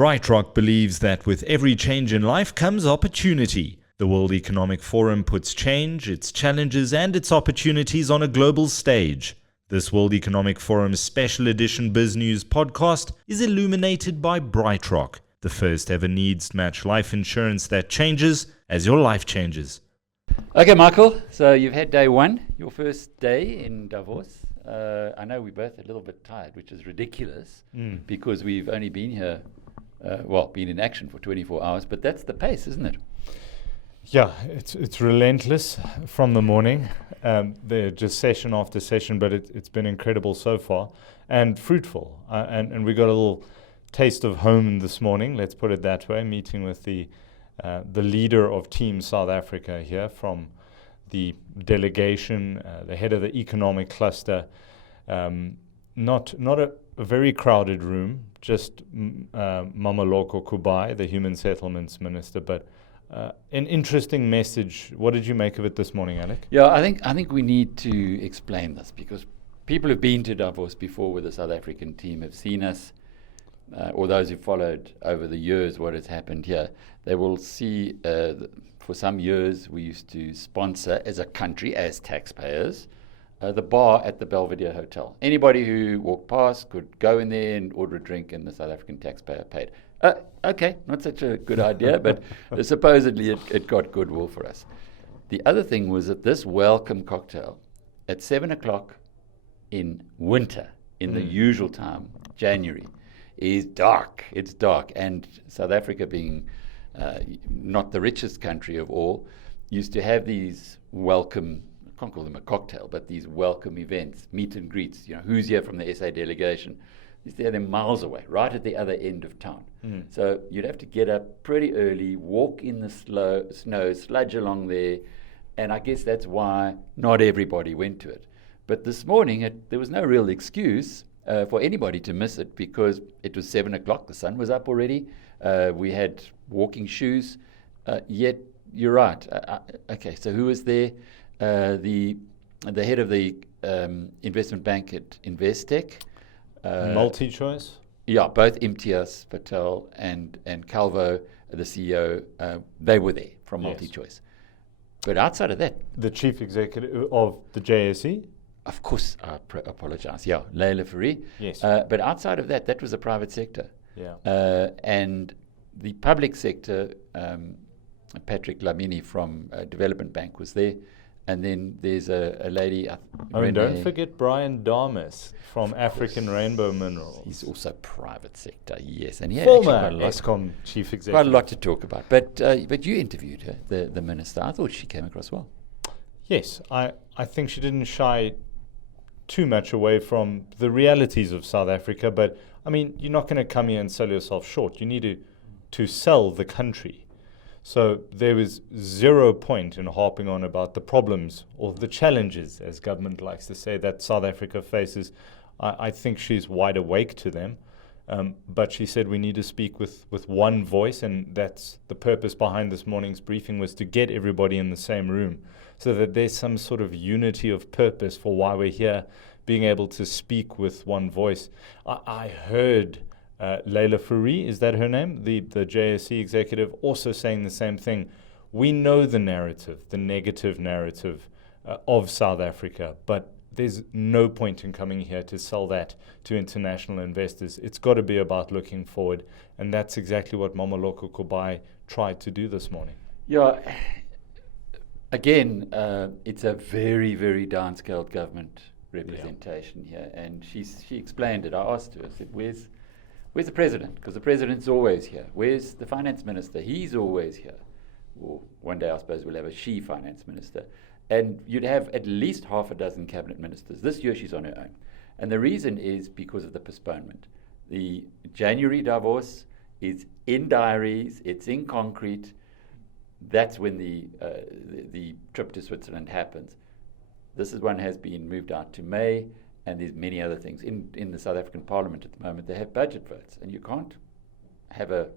Brightrock believes that with every change in life comes opportunity. The World Economic Forum puts change, its challenges and its opportunities on a global stage. This World Economic Forum special edition BizNews podcast is illuminated by Brightrock, the first ever needs-match life insurance that changes as your life changes. Okay, Michael, so you've had day one, your first day in Davos. I know we're both a little bit tired, which is ridiculous because we've only been here, been in action for 24 hours, but that's the pace, isn't it? Yeah, it's relentless from the morning. They're just session after session, but it's been incredible so far and fruitful. And we got a little taste of home this morning, let's put it that way, meeting with the leader of Team South Africa here from the delegation, the head of the economic cluster. Not a very crowded room, just Mmamaloko Kubayi, the Human Settlements Minister, but an interesting message. What did you make of it this morning, Alec? Yeah, I think we need to explain this because people who've been to Davos before with the South African team have seen us, or those who followed over the years what has happened here. They will see for some years we used to sponsor as a country, as taxpayers, the bar at the Belvedere Hotel. Anybody who walked past could go in there and order a drink and the South African taxpayer paid. Okay, not such a good idea, but supposedly it got goodwill for us. The other thing was that this welcome cocktail at 7 o'clock in winter, in the usual time, January, is dark. It's dark. And South Africa being not the richest country of all, used to have these welcome, I can't call them a cocktail, but these welcome events, meet and greets, who's here from the SA delegation. They're miles away, right at the other end of town. So you'd have to get up pretty early, walk in the snow, sludge along there, and I guess that's why not everybody went to it. But this morning, there was no real excuse for anybody to miss it because it was 7 o'clock, the sun was up already, we had walking shoes, yet you're right. Okay, so who was there? The head of the investment bank at Investec. Multi-choice? Yeah, both Imtiaz Patel and Calvo, the CEO, they were there from Multi-Choice. But outside of that... The chief executive of the JSE? Of course, I apologize. Yeah, Leila Fourie. Yes. But outside of that was the private sector. Yeah. And the public sector, Patrick Lamini from Development Bank was there. And then there's a lady... and don't forget Brian Damas from African Rainbow Minerals. He's also private sector, yes. And he former Eskom chief executive. Quite a lot to talk about. But you interviewed her, the minister. I thought she came across well. Yes, I think she didn't shy too much away from the realities of South Africa. But, I mean, you're not going to come here and sell yourself short. You need to sell the country. So there was 0 point in harping on about the problems or the challenges, as government likes to say, that South Africa faces. I think she's wide awake to them. But she said we need to speak with one voice, and that's the purpose behind this morning's briefing, was to get everybody in the same room so that there's some sort of unity of purpose for why we're here, being able to speak with one voice. I heard... Leila Fourie, is that her name? The JSE executive, also saying the same thing. We know the narrative, the negative narrative of South Africa, but there's no point in coming here to sell that to international investors. It's got to be about looking forward, and that's exactly what Mmamaloko Kubayi tried to do this morning. Yeah, again, it's a very, very downscaled government representation here, and she explained it. I asked her, I said, Where's the president? Because the president's always here. Where's the finance minister? He's always here. Well, one day I suppose we'll have a she finance minister. And you'd have at least half a dozen cabinet ministers. This year she's on her own. And the reason is because of the postponement. The January Davos is in diaries. It's in concrete. That's when the trip to Switzerland happens. This one has been moved out to May. And there's many other things. In the South African Parliament at the moment, they have budget votes, and you can't have a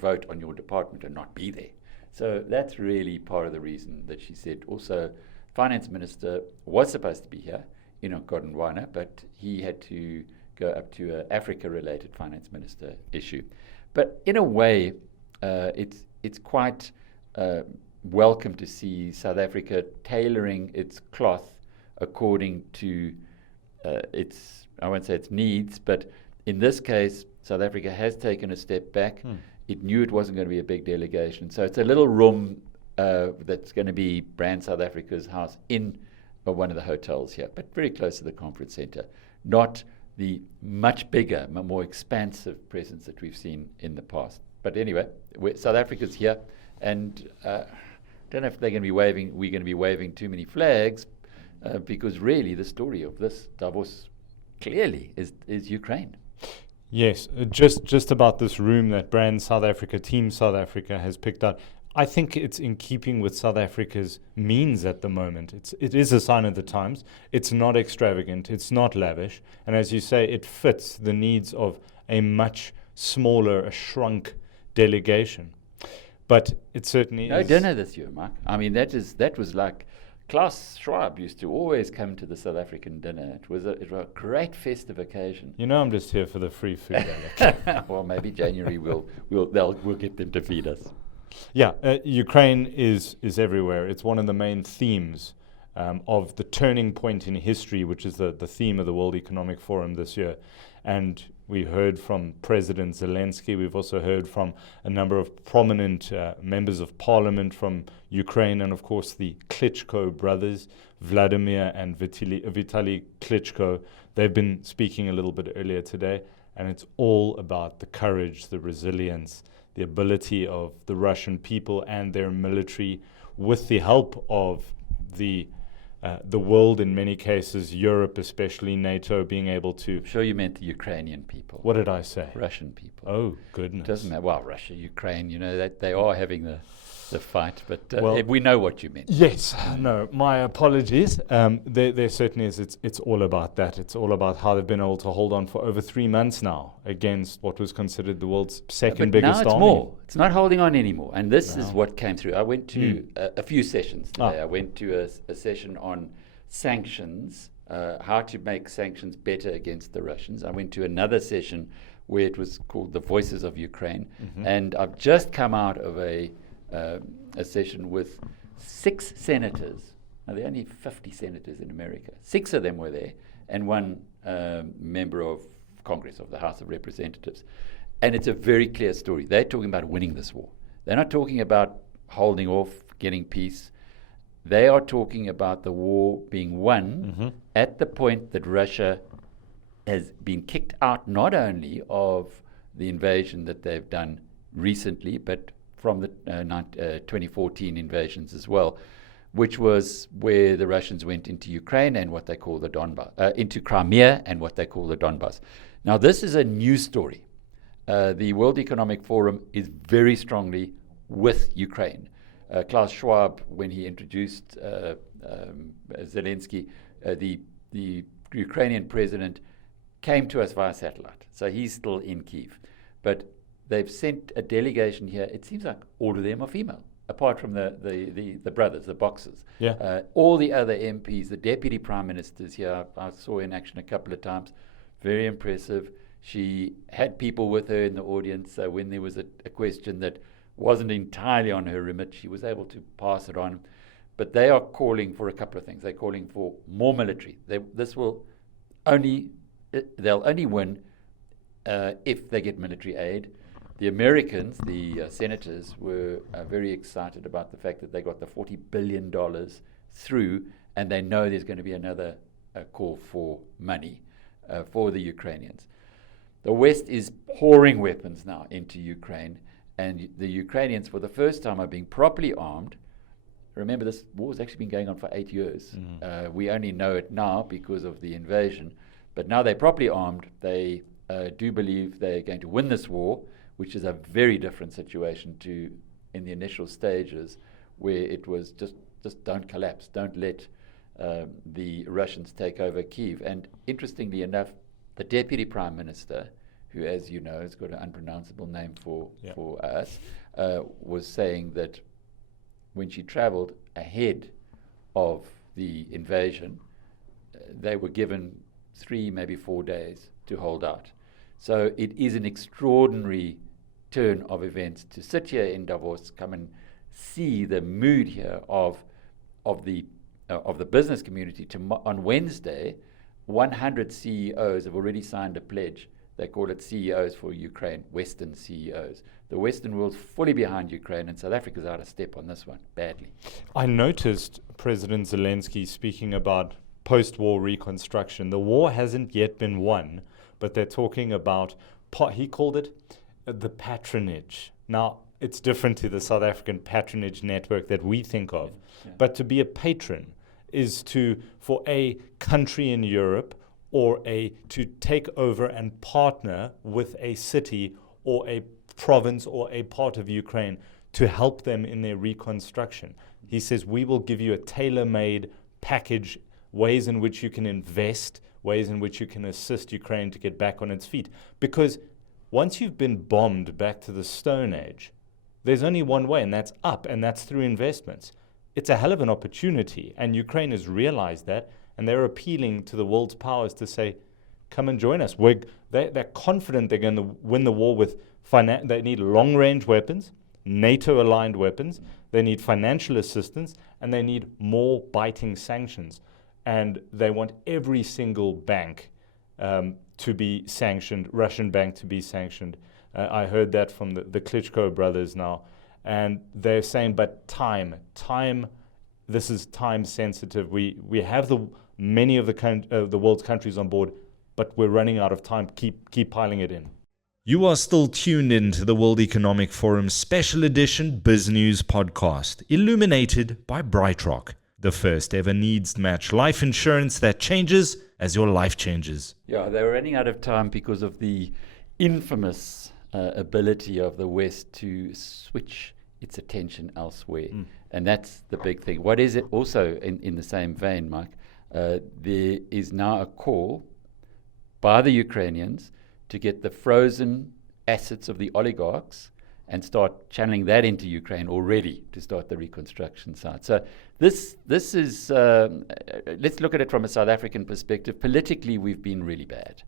vote on your department and not be there. So that's really part of the reason that she said. Also, Finance Minister was supposed to be here, Godonwana, but he had to go up to an Africa-related Finance Minister issue. But in a way, it's quite welcome to see South Africa tailoring its cloth according to its, I won't say its needs, but in this case, South Africa has taken a step back. It knew it wasn't going to be a big delegation. So it's a little room that's going to be Brand South Africa's house in one of the hotels here, but very close to the conference center. Not the much bigger, more expansive presence that we've seen in the past. But anyway, South Africa's here, and I don't know if we're going to be waving too many flags, because really the story of this Davos clearly is Ukraine. Yes, just about this room that Brand South Africa, Team South Africa has picked out. I think it's in keeping with South Africa's means at the moment. It is a sign of the times. It's not extravagant. It's not lavish. And as you say, it fits the needs of a much smaller, a shrunk delegation. But it certainly no is. No dinner this year, Mark. I mean, that was like Klaus Schwab used to always come to the South African dinner. It was a great festive occasion. You know, I'm just here for the free food, Alec. Well, maybe January we'll get them to feed us. Yeah, Ukraine is everywhere. It's one of the main themes of the turning point in history, which is the theme of the World Economic Forum this year. And we heard from President Zelensky. We've also heard from a number of prominent members of parliament from Ukraine, and of course the Klitschko brothers, Vladimir and Vitaly Klitschko. They've been speaking a little bit earlier today, and it's all about the courage, the resilience, the ability of the Russian people and their military, with the help of the world in many cases, Europe especially, NATO, being able to... I'm sure you meant the Ukrainian people. What did I say? Russian people. Oh, goodness. It doesn't matter. Well, Russia, Ukraine, you know, that they are having the fight, but well, we know what you meant. Yes, no, my apologies. There certainly is. It's all about that. It's all about how they've been able to hold on for over 3 months now against what was considered the world's second biggest army. Now it's more. It's not holding on anymore. And this is what came through. I went to a few sessions today. I went to a session on sanctions, how to make sanctions better against the Russians. I went to another session where it was called The Voices of Ukraine. And I've just come out of a session with 6 senators. Now, there are only 50 senators in America. 6 of them were there, and 1 member of Congress, of the House of Representatives. And it's a very clear story. They're talking about winning this war. They're not talking about holding off, getting peace. They are talking about the war being won at the point that Russia has been kicked out not only of the invasion that they've done recently, but from the 2014 invasions as well, which was where the Russians went into Ukraine and what they call the Donbas, into Crimea and what they call the Donbas. Now, this is a new story. The World Economic Forum is very strongly with Ukraine. Klaus Schwab, when he introduced Zelensky, the Ukrainian president, came to us via satellite. So he's still in Kyiv. But they've sent a delegation here. It seems like all of them are female, apart from the brothers, the boxers. Yeah. All the other MPs, the deputy prime ministers here, I saw in action a couple of times. Very impressive. She had people with her in the audience, so when there was a question that wasn't entirely on her remit, she was able to pass it on. But they are calling for a couple of things. They're calling for more military. They'll only win if they get military aid. The Americans, the senators, were very excited about the fact that they got the $40 billion through, and they know there's going to be another call for money for the Ukrainians. The West is pouring weapons now into Ukraine, and the Ukrainians, for the first time, are being properly armed. Remember, this war has actually been going on for 8 years. We only know it now because of the invasion, but now they're properly armed. They do believe they're going to win this war, which is a very different situation to in the initial stages, where it was just don't collapse, don't let the Russians take over Kyiv. And interestingly enough, the deputy prime minister, who, as you know, has got an unpronounceable name for us, was saying that when she traveled ahead of the invasion, they were given 3, maybe 4 days to hold out. So it is an extraordinary turn of events to sit here in Davos, come and see the mood here of the business community. On Wednesday, 100 CEOs have already signed a pledge. They call it CEOs for Ukraine, Western CEOs. The Western world's fully behind Ukraine, and South Africa's out of step on this one, badly. I noticed President Zelensky speaking about post-war reconstruction. The war hasn't yet been won, but they're talking about, he called it the patronage. Now, it's different to the South African patronage network that we think of, but to be a patron is for a country in Europe or to take over and partner with a city or a province or a part of Ukraine to help them in their reconstruction. He says, we will give you a tailor-made package, ways in which you can invest, ways in which you can assist Ukraine to get back on its feet. Because once you've been bombed back to the Stone Age, there's only one way, and that's up, and that's through investments. It's a hell of an opportunity, and Ukraine has realized that, and they're appealing to the world's powers to say, come and join us. They're confident they're going to win the war with they need long-range weapons, NATO-aligned weapons, they need financial assistance, and they need more biting sanctions. And they want every single bank to be sanctioned, Russian bank to be sanctioned. I heard that from the Klitschko brothers now. And they're saying, but time, this is time sensitive. We have many of the world's countries on board, but we're running out of time. Keep piling it in. You are still tuned in to the World Economic Forum Special Edition BizNews podcast, illuminated by Brightrock, the first ever needs-match life insurance that changes as your life changes. Yeah, they were running out of time because of the infamous ability of the West to switch its attention elsewhere. And that's the big thing. What is it also in the same vein, Mike? There is now a call by the Ukrainians to get the frozen assets of the oligarchs and start channeling that into Ukraine already to start the reconstruction side. So this is, let's look at it from a South African perspective. Politically, we've been really bad.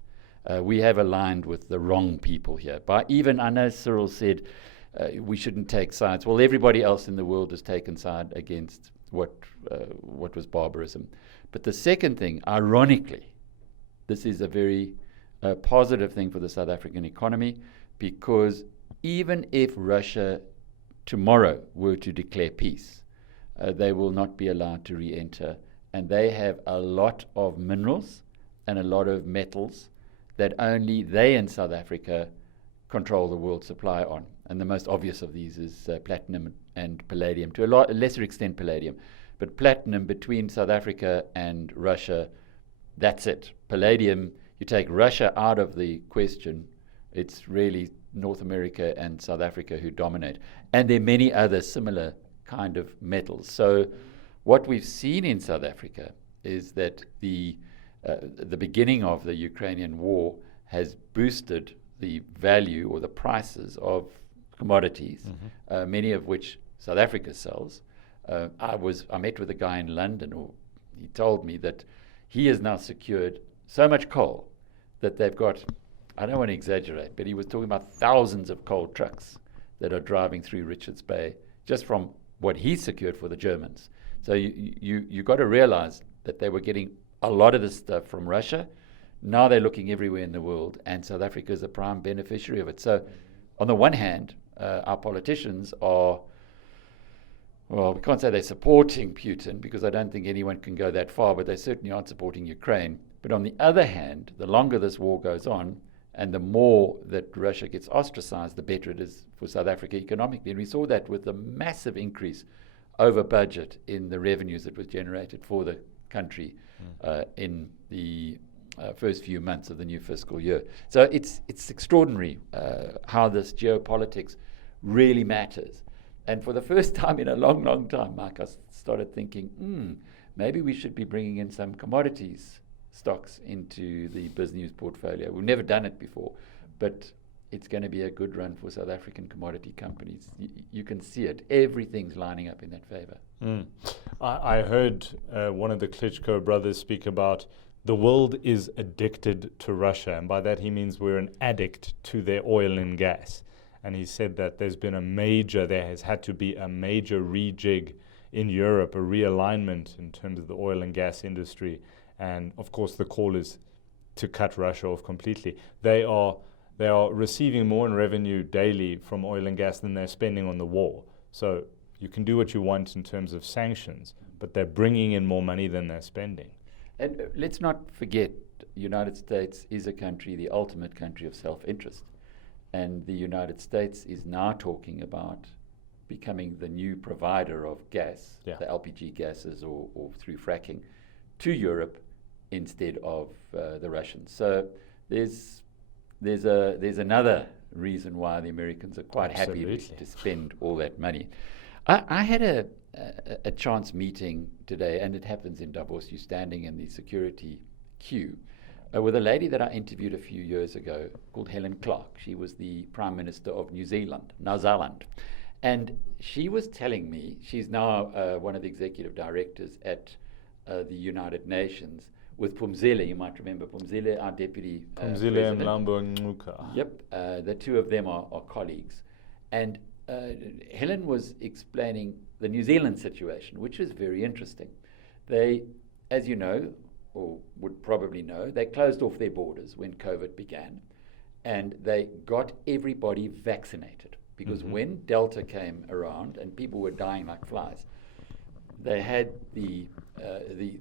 We have aligned with the wrong people here. I know Cyril said we shouldn't take sides. Well, everybody else in the world has taken side against what was barbarism. But the second thing, ironically, this is a very positive thing for the South African economy, because even if Russia tomorrow were to declare peace, they will not be allowed to re-enter. And they have a lot of minerals and a lot of metals that only they in South Africa control the world supply on. And the most obvious of these is platinum and palladium, to a lesser extent palladium. But platinum, between South Africa and Russia, that's it. Palladium, you take Russia out of the question, it's really North America and South Africa who dominate. And there are many other similar kind of metals. So what we've seen in South Africa is that the beginning of the Ukrainian war has boosted the value or the prices of commodities, many of which South Africa sells. I met with a guy in London who he told me that he has now secured so much coal that they've got, I don't want to exaggerate, but he was talking about thousands of coal trucks that are driving through Richards Bay just from what he secured for the Germans. So you got to realize that they were getting a lot of this stuff from Russia. Now they're looking everywhere in the world, and South Africa is a prime beneficiary of it. So on the one hand, our politicians are, well, we can't say they're supporting Putin, because I don't think anyone can go that far, but they certainly aren't supporting Ukraine. But on the other hand, the longer this war goes on, and the more that Russia gets ostracized, the better it is for South Africa economically. And we saw that with the massive increase over budget in the revenues that was generated for the country in the first few months of the new fiscal year. So it's extraordinary how this geopolitics really matters. And for the first time in a long, long time, Mark, I started thinking, maybe we should be bringing in some commodities stocks into the BizNews portfolio. We've never done it before, but it's going to be a good run for South African commodity companies. You can see it. Everything's lining up in that favor. I heard one of the Klitschko brothers speak about the world is addicted to Russia, and by that he means we're an addict to their oil and gas. and he said that there has had to be a major rejig in Europe, a realignment in terms of the oil and gas industry. And of course, the call is to cut Russia off completely. They are receiving more in revenue daily from oil and gas than they're spending on the war. So you can do what you want in terms of sanctions, but they're bringing in more money than they're spending. And let's not forget, the United States is a country, the ultimate country of self-interest. And the United States is now talking about becoming the new provider of gas, the LPG gases or through fracking, to Europe instead of the Russians. So there's another reason why the Americans are quite happy to spend all that money. I had a chance meeting today, and it happens in Davos. You're standing in the security queue with a lady that I interviewed a few years ago called Helen Clark. She was the Prime Minister of New Zealand. And she was telling me, she's now one of the executive directors at the United Nations, with Phumzile. You might remember Phumzile, our deputy Phumzile Mlambo. Yep, the two of them are colleagues. And Helen was explaining the New Zealand situation, which is very interesting. They, as you know, or would probably know, they closed off their borders when COVID began, and they got everybody vaccinated. Because when Delta came around and people were dying like flies, they had the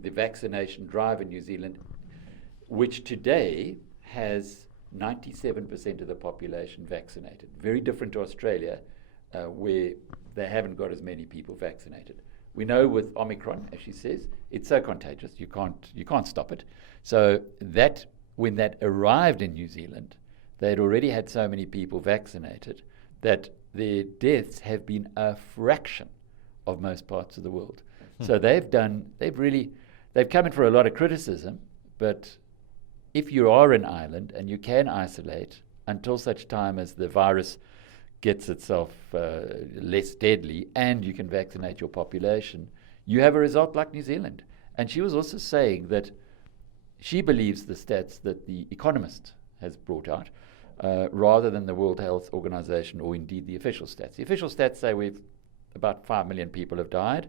vaccination drive in New Zealand, which today has 97% of the population vaccinated. Very different to Australia, where they haven't got as many people vaccinated. We know with Omicron, as she says, it's so contagious, you can't stop it. So that when that arrived in New Zealand, they had already had so many people vaccinated that their deaths have been a fraction of most parts of the world. So they've come in for a lot of criticism, but if you are an island and you can isolate until such time as the virus gets itself less deadly and you can vaccinate your population, you have a result like New Zealand. And she was also saying that she believes the stats that The Economist has brought out, rather than the World Health Organization or indeed the official stats. The official stats say about 5 million people have died.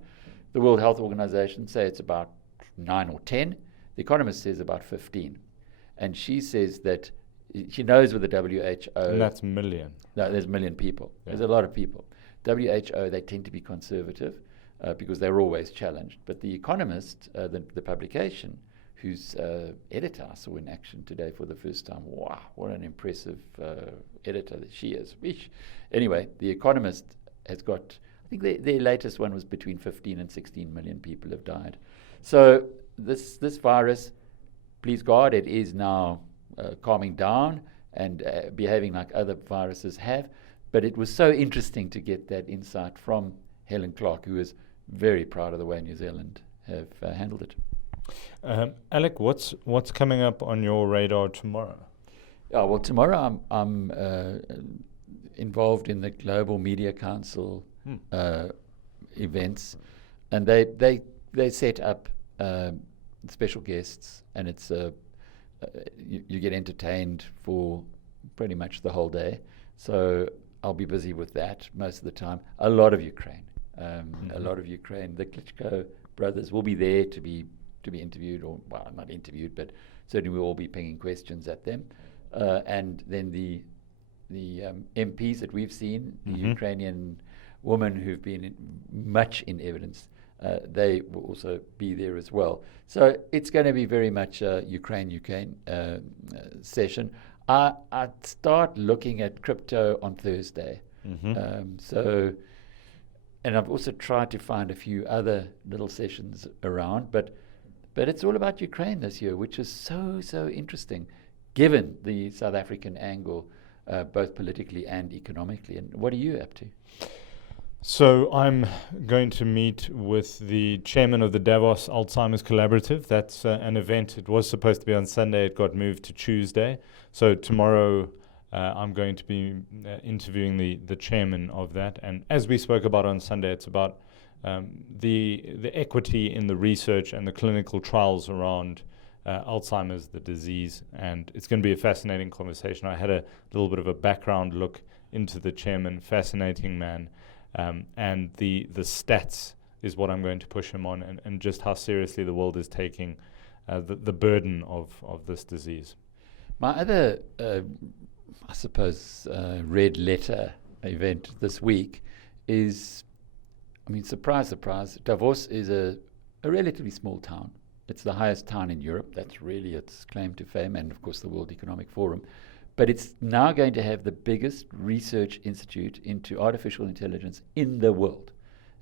The World Health Organization say it's about 9 or 10. The Economist says about 15. And she says that she knows with the WHO... And that's million. No, there's a million people. Yeah. There's a lot of people. WHO, they tend to be conservative because they're always challenged. But The Economist, the publication, whose editor I saw in action today for the first time. Wow, what an impressive editor that she is. Anyway, The Economist has got, I think their latest one was between 15 and 16 million people have died. So this virus, please God, it is now calming down and behaving like other viruses have. But it was so interesting to get that insight from Helen Clark, who is very proud of the way New Zealand have handled it. Alec, what's coming up on your radar tomorrow? Well, tomorrow I'm involved in the Global Media Council events, and they set up special guests, and it's you get entertained for pretty much the whole day. So I'll be busy with that most of the time. A lot of Ukraine. The Klitschko brothers will be there to be interviewed, or well, not interviewed, but certainly we'll all be pinging questions at them. And then the MPs that we've seen, the Ukrainian women who've been much in evidence, they will also be there as well. So it's going to be very much a Ukraine session. I start looking at crypto on Thursday. And I've also tried to find a few other little sessions around, but it's all about Ukraine this year, which is so interesting, given the South African angle, both politically and economically. And what are you up to? So I'm going to meet with the chairman of the Davos Alzheimer's Collaborative. That's an event. It was supposed to be on Sunday. It got moved to Tuesday. So tomorrow I'm going to be interviewing the chairman of that. And as we spoke about on Sunday, it's about the equity in the research and the clinical trials around Alzheimer's, the disease. And it's going to be a fascinating conversation. I had a little bit of a background look into the chairman. Fascinating man. And the stats is what I'm going to push him on, and just how seriously the world is taking the burden of this disease. My other, I suppose, red letter event this week is, I mean, surprise, surprise, Davos is a relatively small town. It's the highest town in Europe. That's really its claim to fame, and of course the World Economic Forum. But it's now going to have the biggest research institute into artificial intelligence in the world.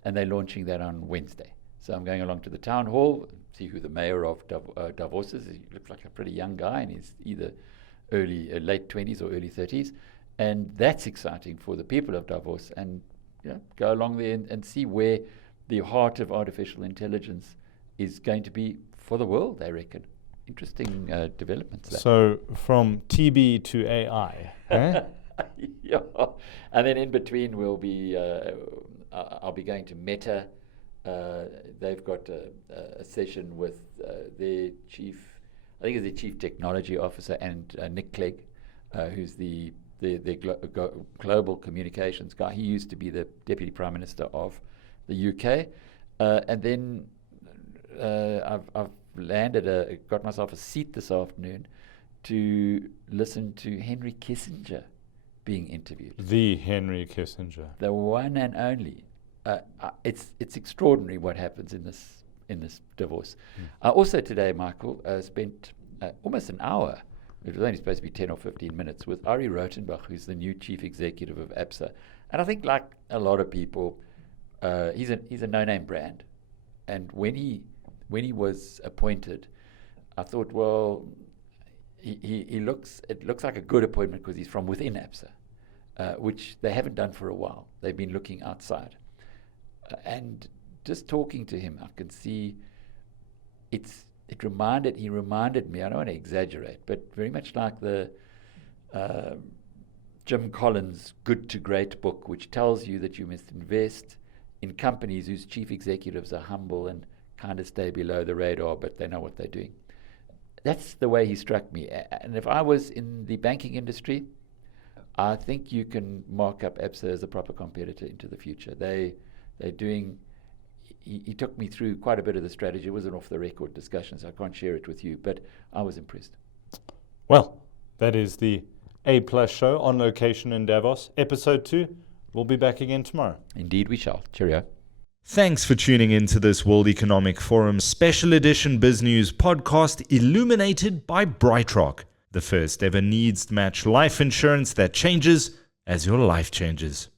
And they're launching that on Wednesday. So I'm going along to the town hall, see who the mayor of Davos is. He looks like a pretty young guy, and he's either late 20s or early 30s. And that's exciting for the people of Davos. And go along there and see where the heart of artificial intelligence is going to be for the world, they reckon. Interesting developments there. So from TB to AI. Eh? Yeah. And then in between we'll be, I'll be going to Meta. They've got a session with their chief, I think it's their chief technology officer, and Nick Clegg, who's the global communications guy. He used to be the deputy prime minister of the UK. And then I've got myself a seat this afternoon to listen to Henry Kissinger being interviewed. The Henry Kissinger. The one and only. It's extraordinary what happens in this Davos. Also today, Michael, spent almost an hour, it was only supposed to be 10 or 15 minutes, with Ari Rotenbach, who's the new chief executive of ABSA. And I think, like a lot of people, he's a no-name brand. And when he was appointed, I thought, well, it looks like a good appointment because he's from within ABSA, which they haven't done for a while. They've been looking outside. And just talking to him, I could see he reminded me, I don't want to exaggerate, but very much like the Jim Collins Good to Great book, which tells you that you must invest in companies whose chief executives are humble and kind of stay below the radar, but they know what they're doing. That's the way he struck me. And if I was in the banking industry, I think you can mark up ABSA as a proper competitor into the future. They're doing, he took me through quite a bit of the strategy. It was an off-the-record discussion, so I can't share it with you, but I was impressed. Well, that is the A+ show on location in Davos. Episode 2, we'll be back again tomorrow. Indeed we shall. Cheerio. Thanks for tuning in to this World Economic Forum special edition BizNews podcast illuminated by Brightrock, the first ever needs-match life insurance that changes as your life changes.